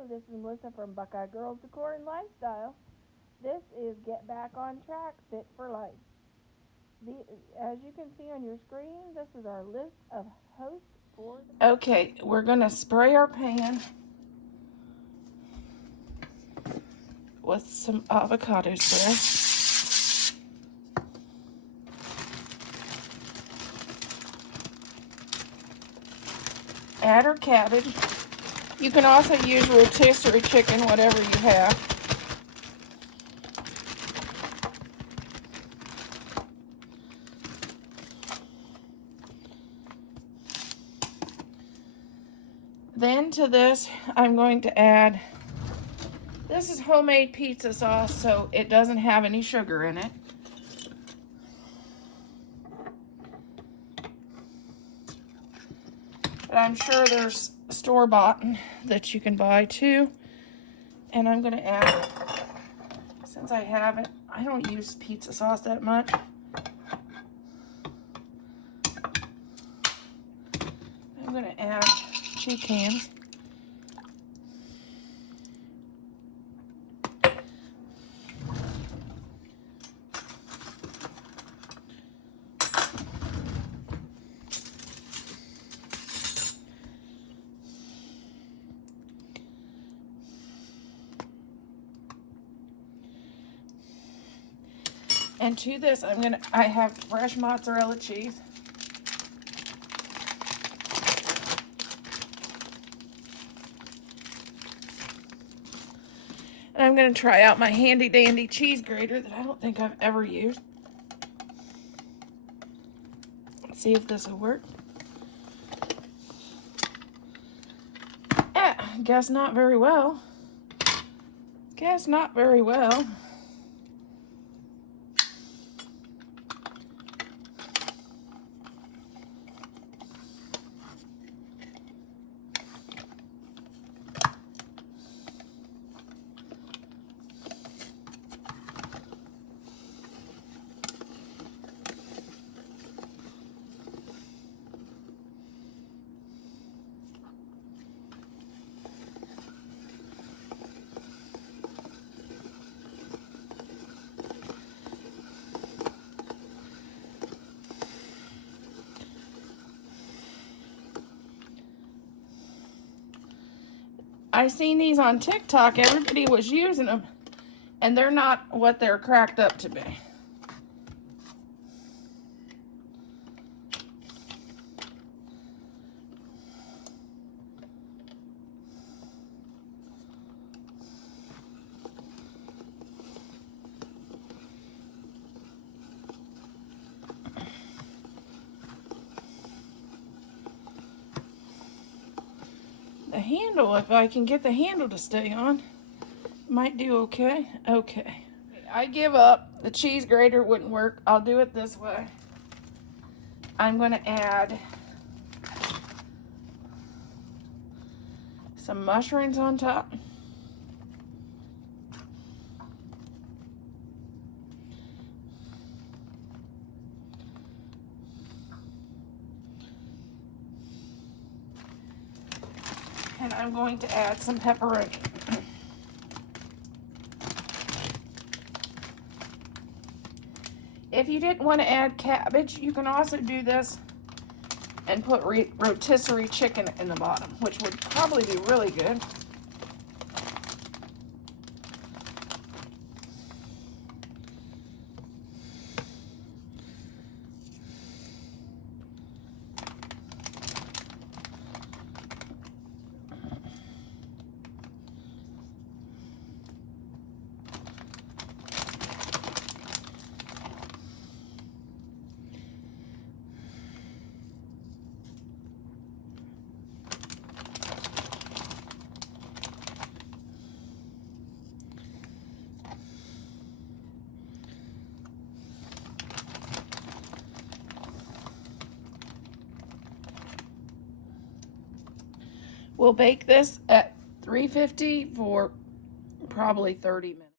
Hello, this is Melissa from Buckeye Girls Decor and Lifestyle. This is Get Back on Track, Fit for Life. As you can see on your screen, this is our list of hosts for the... Okay, we're going to spray our pan with some avocado spray. Add our cabbage. You can also use rotisserie chicken, whatever you have. Then to this, I'm going to add, this is homemade pizza sauce, so it doesn't have any sugar in it. But I'm sure there's store-bought that you can buy too. And I'm going to add, since I have it, I don't use pizza sauce that much. I'm going to add 2 cans. And to this, I have fresh mozzarella cheese. And I'm going to try out my handy dandy cheese grater that I don't think I've ever used. Let's see if this will work. Guess not very well. Guess not very well. I seen these on TikTok. Everybody was using them, and they're not what they're cracked up to be. The handle, if I can get the handle to stay on, might do okay. Okay. I give up. The cheese grater wouldn't work. I'll do it this way. I'm going to add some mushrooms on top. And I'm going to add some pepperoni. If you didn't want to add cabbage, you can also do this and put rotisserie chicken in the bottom, which would probably be really good. We'll bake this at 350 for probably 30 minutes.